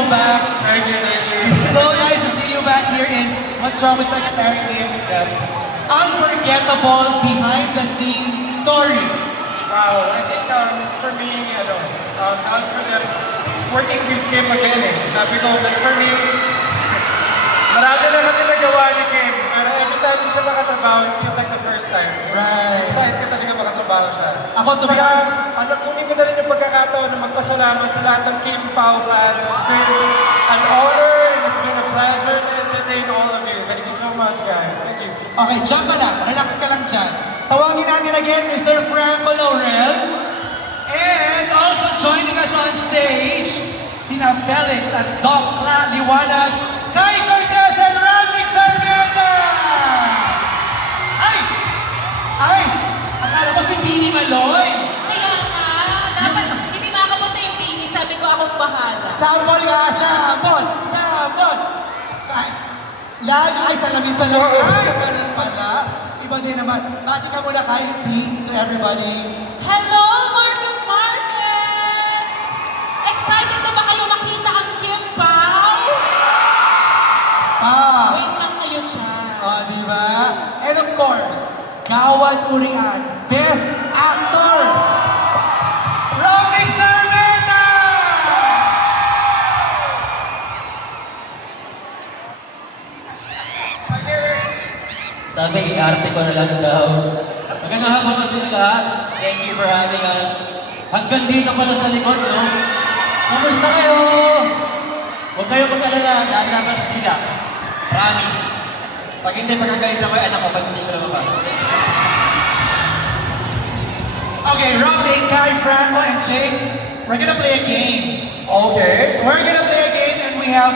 so back. Thank you, thank you. It's so nice to see you back here in What's Wrong with Secretary Kim. Yes. Unforgettable behind the scenes story. Wow, I think for me, unforgettable. It's working with Kim again eh. Sabi ko, like for me, marami na kami nagawa ni Kim. Pero every time ko siya makatrabaho, it feels like the first time. Right. Excited ka talaga makatrabaho siya. Ako, to be- Saka, kunin ko na rin yung pagkakataon na magpasalamat sa lahat ng Kim Pao fans. It's been an honor and it's been a pleasure to entertain all of you. Thank you so much, guys. Thank you. Okay, dyan ka lang. Relax ka lang dyan. Tawagin natin again, Mr. Franco Laurel. And also joining us on stage, sina Felix at Doc Cla Liwanag, Kai Cortez and Ramnick Sarmiento! Ay! Ay! Akala ko si Bini Maloy. Kaya nga, dapat hindi makapunta yung Bini, sabi ko akong bahala. Sabon ka! Sabon! Sabon! Ay, salamin. Ay, ganun pala. Iba din naman. Bati ka muna, Kai, please, to everybody. Hello, Market! Excited na ba kayo makita ang Kim Pao? Wait lang kayo dyan. Oh, di ba? And of course, Kawan Urian, Best Actor, Ramnick Sarmiento! Sabi, i-arte ko na lang daw. Magandang hapon po sila lahat. Thank you for having us. Hanggang dito pala sa likod, no? Kamusta kayo? Huwag kayo mag-alala, lalabas sila. Promise. Pag hindi magagalitan ko yung anak ko, ba't hindi sila lumabas? Okay, Ramnick, Kai, Franco, and Jake, we're gonna play a game. Okay. We're gonna play a game and we have